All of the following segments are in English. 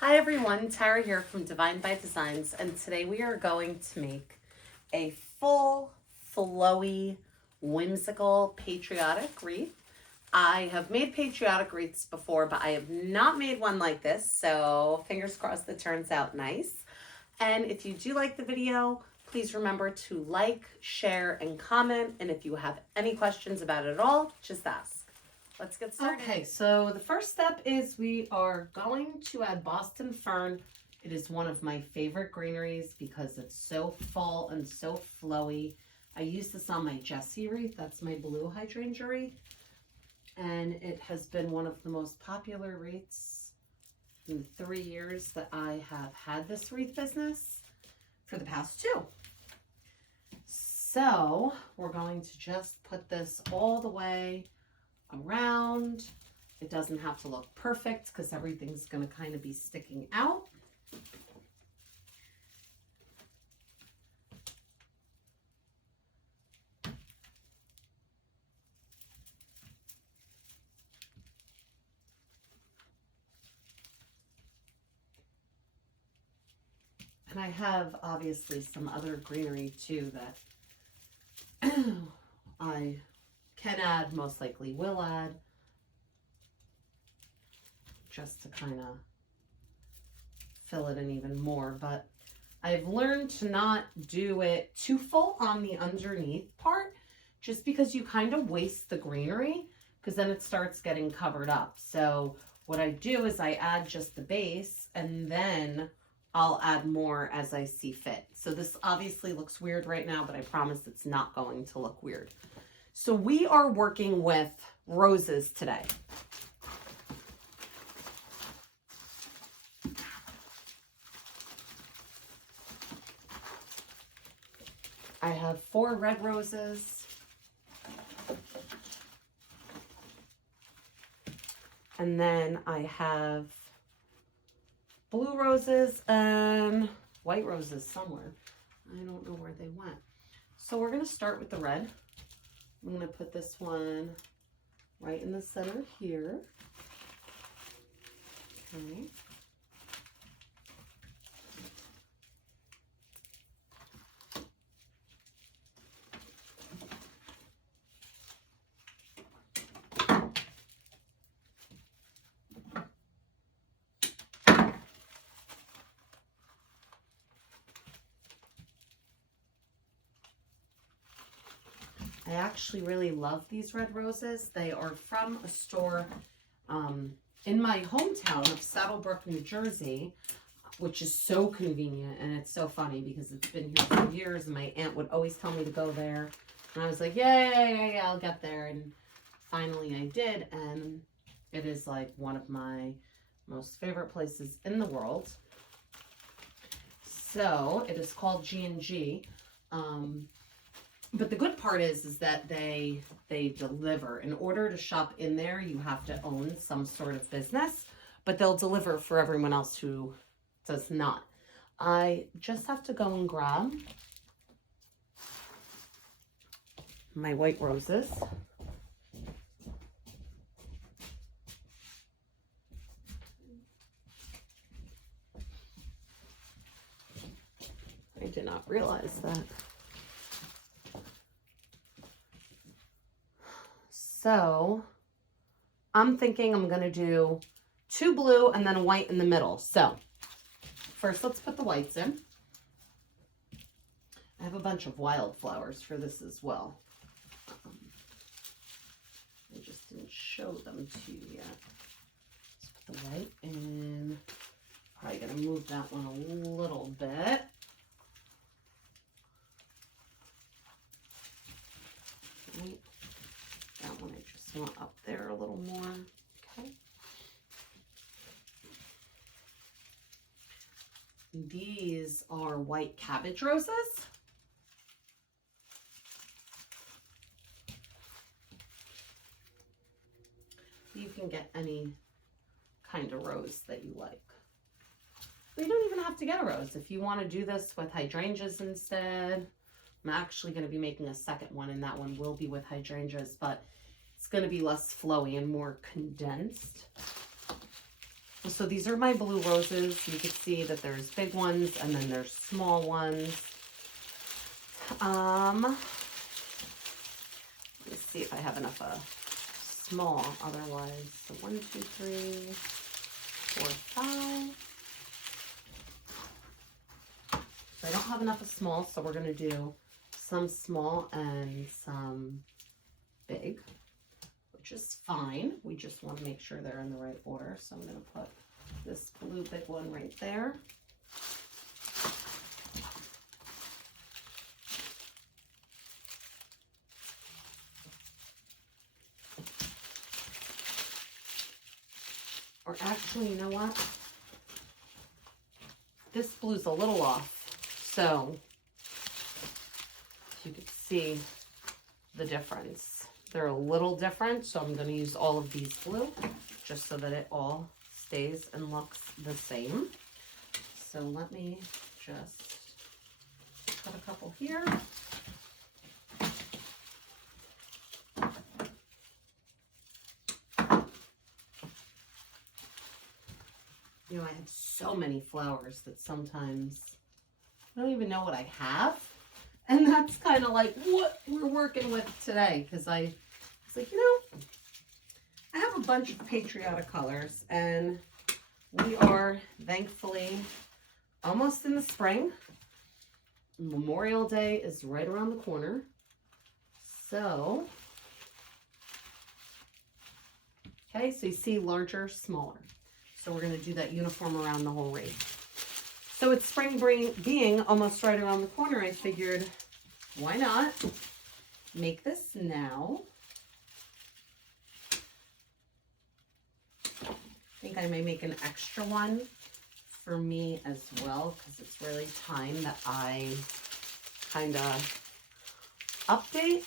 Hi everyone, Tara here from Divine by Designs, and today we are going to make a full, flowy, whimsical patriotic wreath. I have made patriotic wreaths before, but I have not made one like this, so fingers crossed it turns out nice. And if you do like the video, please remember to like, share, and comment, and if you have any questions about it at all, just ask. Let's get started. Okay, so the first step is we are going to add Boston Fern. It is one of my favorite greeneries because it's so fall and so flowy. I use this on my Jessie wreath. That's my blue hydrangea wreath. And it has been one of the most popular wreaths in the 3 years that I have had this wreath business for the past 2. So we're going to just put this all the way around. It doesn't have to look perfect because everything's going to kind of be sticking out. And I have obviously some other greenery too that I can add, most likely will add, just to kind of fill it in even more. But I've learned to not do it too full on the underneath part, just because you kind of waste the greenery, because then it starts getting covered up. So what I do is I add just the base, and then I'll add more as I see fit. So this obviously looks weird right now, but I promise it's not going to look weird. So we are working with roses today. I have 4 red roses. And then I have blue roses and white roses somewhere. I don't know where they went. So we're going to start with the red. I'm going to put this one right in the center here. Okay. I actually really love these red roses. They are from a store in my hometown of Saddlebrook, New Jersey, which is so convenient. And it's so funny because it's been here for years, and my aunt would always tell me to go there. And I was like, yeah, I'll get there. And finally I did. And it is like one of my most favorite places in the world. So it is called G&G. But the good part is that they deliver. In order to shop in there, you have to own some sort of business, but they'll deliver for everyone else who does not. I just have to go and grab my white roses. I did not realize that. So I'm thinking I'm going to do 2 blue and then a white in the middle. So first let's put the whites in. I have a bunch of wildflowers for this as well. I just didn't show them to you yet. Let's put the white in. Probably going to move that one a little bit. Right. That one I just want up there a little more. Okay. These are white cabbage roses. You can get any kind of rose that you like. you don't even have to get a rose. If you want to do this with hydrangeas instead, I'm actually going to be making a second one, and that one will be with hydrangeas, but it's going to be less flowy and more condensed. So these are my blue roses. You can see that there's big ones and then there's small ones. Let's see if I have enough small otherwise. So 1, 2, 3, 4, 5. So I don't have enough of small, so we're going to do some small and some big, which is fine. We just want to make sure they're in the right order. So I'm going to put this blue big one right there. Or actually, you know what? This blue's a little off. So you can see the difference. They're a little different, so I'm going to use all of these blue just so that it all stays and looks the same. So let me just cut a couple here. You know, I have so many flowers that sometimes I don't even know what I have. And that's kind of like what we're working with today, because I was like, you know, I have a bunch of patriotic colors, and we are thankfully almost in the spring. Memorial Day is right around the corner. So, okay, so you see larger, smaller. So we're going to do that uniform around the whole wreath. So with spring being almost right around the corner, I figured, why not make this now? I think I may make an extra one for me as well, because it's really time that I kind of update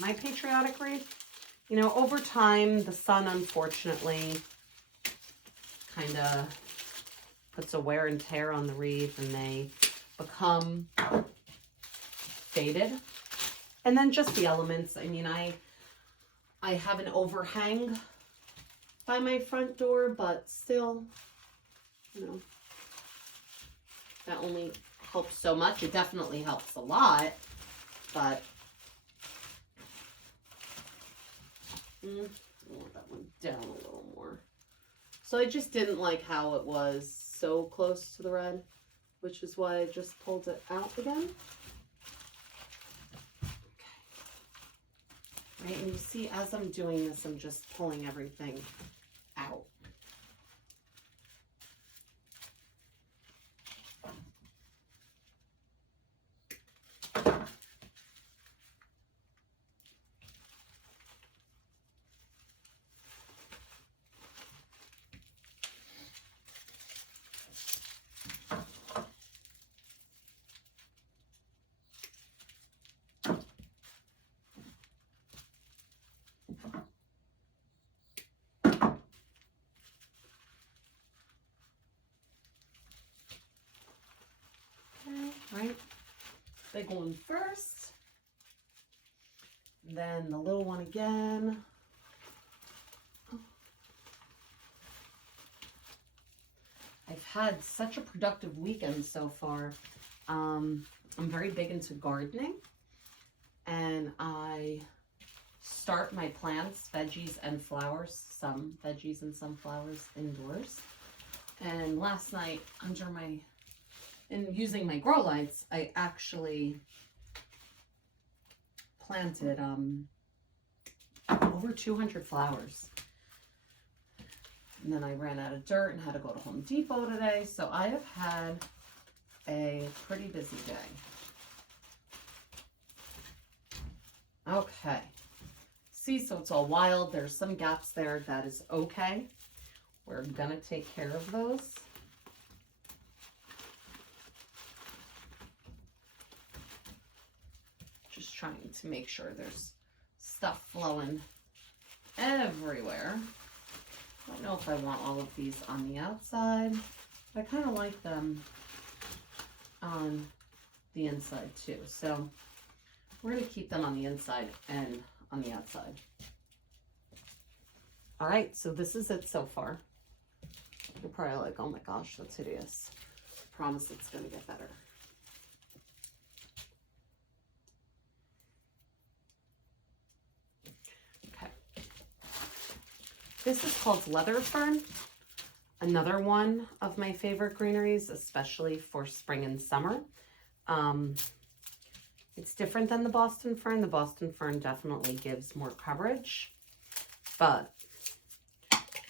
my patriotic wreath. You know, over time, the sun, unfortunately, kind of puts a wear and tear on the wreath, and they become faded. And then just the elements. I mean, I have an overhang by my front door, but still, you know, that only helps so much. It definitely helps a lot, but I want that one down a little more. So I just didn't like how it was so close to the red, which is why I just pulled it out again. Okay. Right, and you see as I'm doing this, I'm just pulling everything out. Right, big one first, then the little one again. I've had such a productive weekend so far. I'm very big into gardening, and I start my plants, veggies and flowers, some veggies and some flowers indoors. And last night, using my grow lights, I actually planted over 200 flowers. And then I ran out of dirt and had to go to Home Depot today. So I have had a pretty busy day. Okay. See, so it's all wild. There's some gaps there. That is okay. We're going to take care of those. Just trying to make sure there's stuff flowing everywhere. I don't know if I want all of these on the outside. I kind of like them on the inside too. So we're going to keep them on the inside and on the outside. All right, so this is it so far. You're probably like, oh my gosh, that's hideous. I promise it's going to get better. Okay. This is called leather fern. Another one of my favorite greeneries, especially for spring and summer. It's different than the Boston fern. The Boston fern definitely gives more coverage, but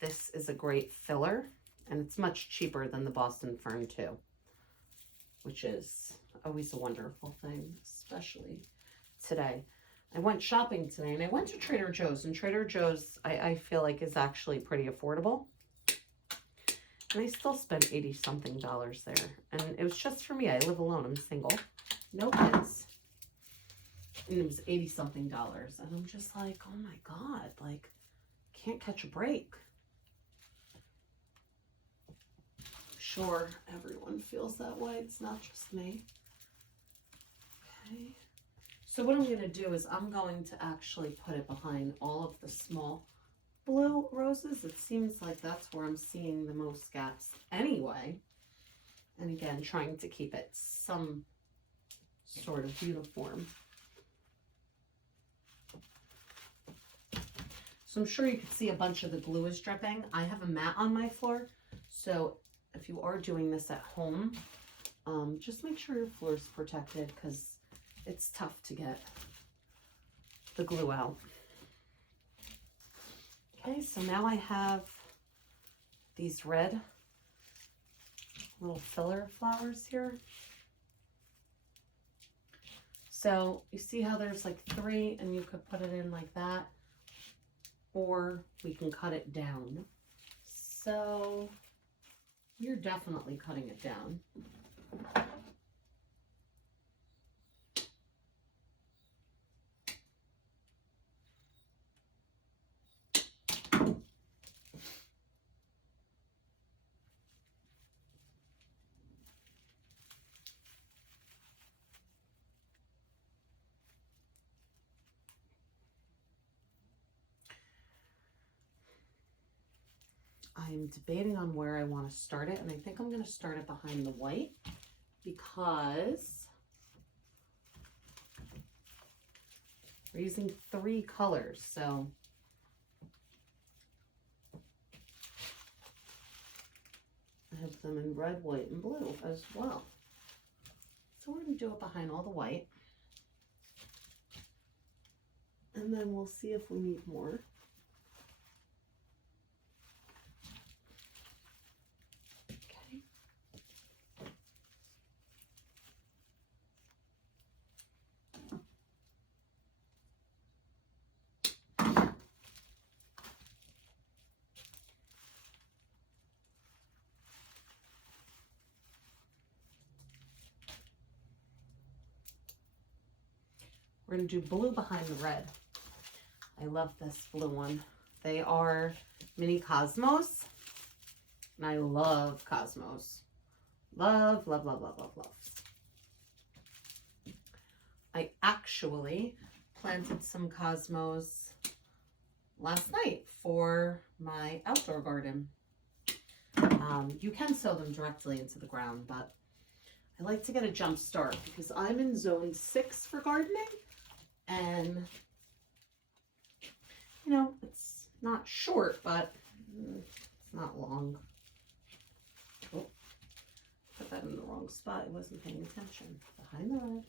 this is a great filler, and it's much cheaper than the Boston fern too, which is always a wonderful thing, especially today. I went shopping today, and I went to Trader Joe's, and Trader Joe's I feel like is actually pretty affordable. And I still spent $80-something there. And it was just for me. I live alone. I'm single. No kids. And it was $80-something. And I'm just like, oh my God. Like, can't catch a break. I'm sure everyone feels that way. It's not just me. Okay. So what I'm going to do is I'm going to actually put it behind all of the small blue roses. It seems like that's where I'm seeing the most gaps anyway. And again, trying to keep it some sort of uniform. So I'm sure you can see a bunch of the glue is dripping. I have a mat on my floor, so if you are doing this at home, just make sure your floor is protected because it's tough to get the glue out. Okay, so now I have these red little filler flowers here. So you see how there's like 3 and you could put it in like that, or we can cut it down. So we're definitely cutting it down. I'm debating on where I want to start it, and I think I'm going to start it behind the white because we're using 3 colors, so I have them in red, white, and blue as well. So we're going to do it behind all the white, and then we'll see if we need more. We're going to do blue behind the red. I love this blue one. They are mini Cosmos, and I love Cosmos. Love, love, love, love, love, love. I actually planted some Cosmos last night for my outdoor garden. You can sow them directly into the ground, but I like to get a jump start because I'm in zone 6 for gardening. And, you know, it's not short, but it's not long. Oh, put that in the wrong spot. I wasn't paying attention. Behind the red.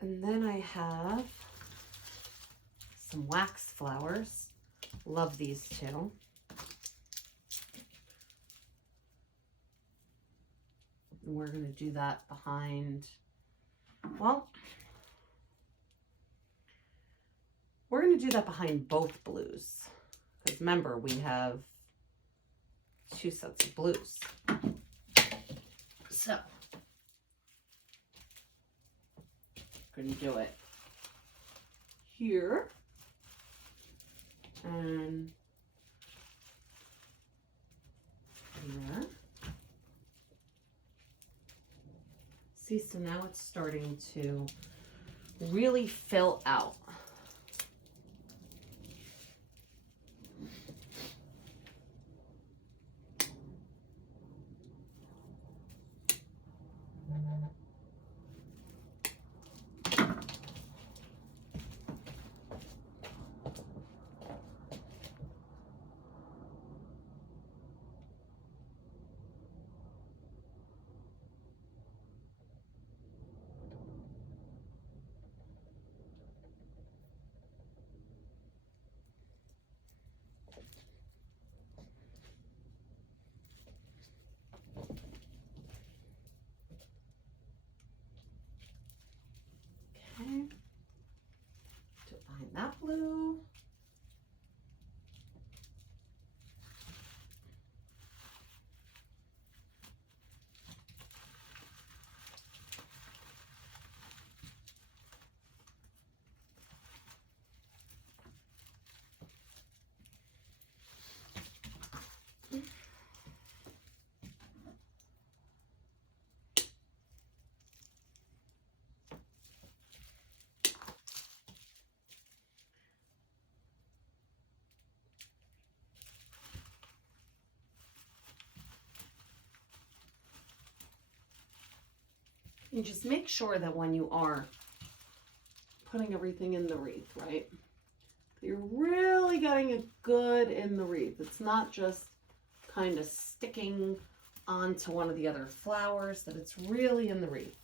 And then I have some wax flowers. Love these too. And we're going to do that behind, well, we're going to do that behind both blues. Because remember, we have 2 sets of blues. So, going to do it here. And here. See, so now it's starting to really fill out. Okay, to find that blue. And just make sure that when you are putting everything in the wreath, right, you're really getting it good in the wreath. It's not just kind of sticking onto one of the other flowers, that it's really in the wreath.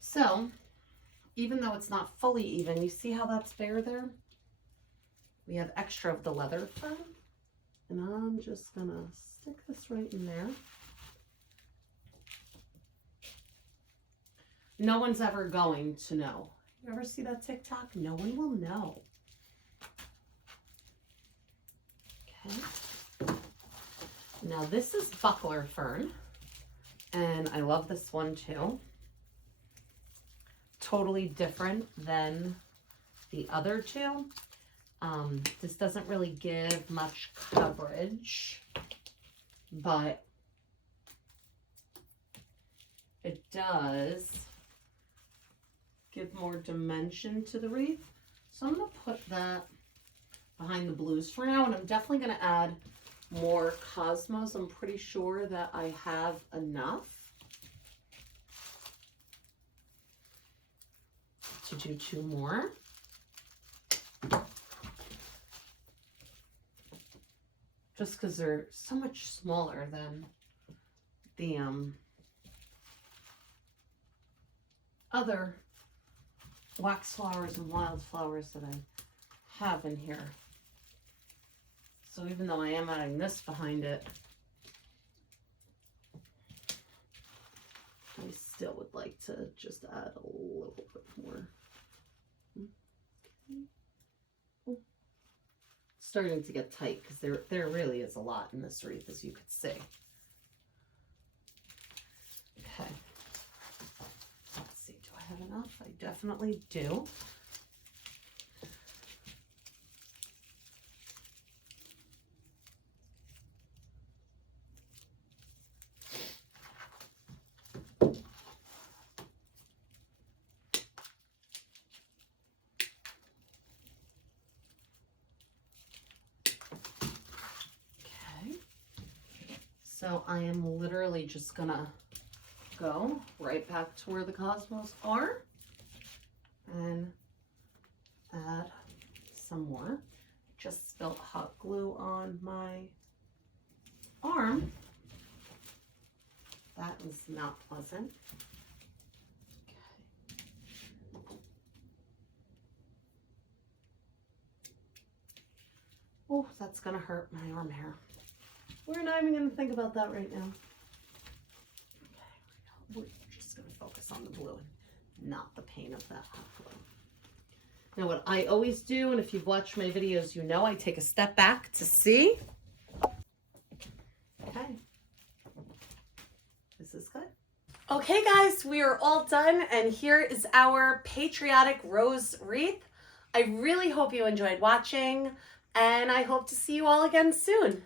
So, even though it's not fully even, you see how that's bare there? We have extra of the leather fern. And I'm just gonna stick this right in there. No one's ever going to know. You ever see that TikTok? No one will know. Okay. Now this is buckler fern. And I love this one too. Totally different than the other two. This doesn't really give much coverage, but it does give more dimension to the wreath. So I'm going to put that behind the blues for now, and I'm definitely going to add more cosmos. I'm pretty sure that I have enough to do 2 more. Just because they're so much smaller than the other wax flowers and wildflowers that I have in here. So even though I am adding this behind it, I still would like to just add a little bit more. Okay. Oh. Starting to get tight because there really is a lot in this wreath, as you could see. Okay. Let's see, do I have enough? I definitely do. So I am literally just gonna go right back to where the cosmos are and add some more. Just spilled hot glue on my arm. That was not pleasant. Okay. Oh, that's gonna hurt my arm hair. We're not even gonna think about that right now. Okay, we're just gonna focus on the blue and not the pain of that hot glue. Now what I always do, and if you've watched my videos, you know I take a step back to see. Okay, this is good. Okay guys, we are all done, and here is our patriotic rose wreath. I really hope you enjoyed watching, and I hope to see you all again soon.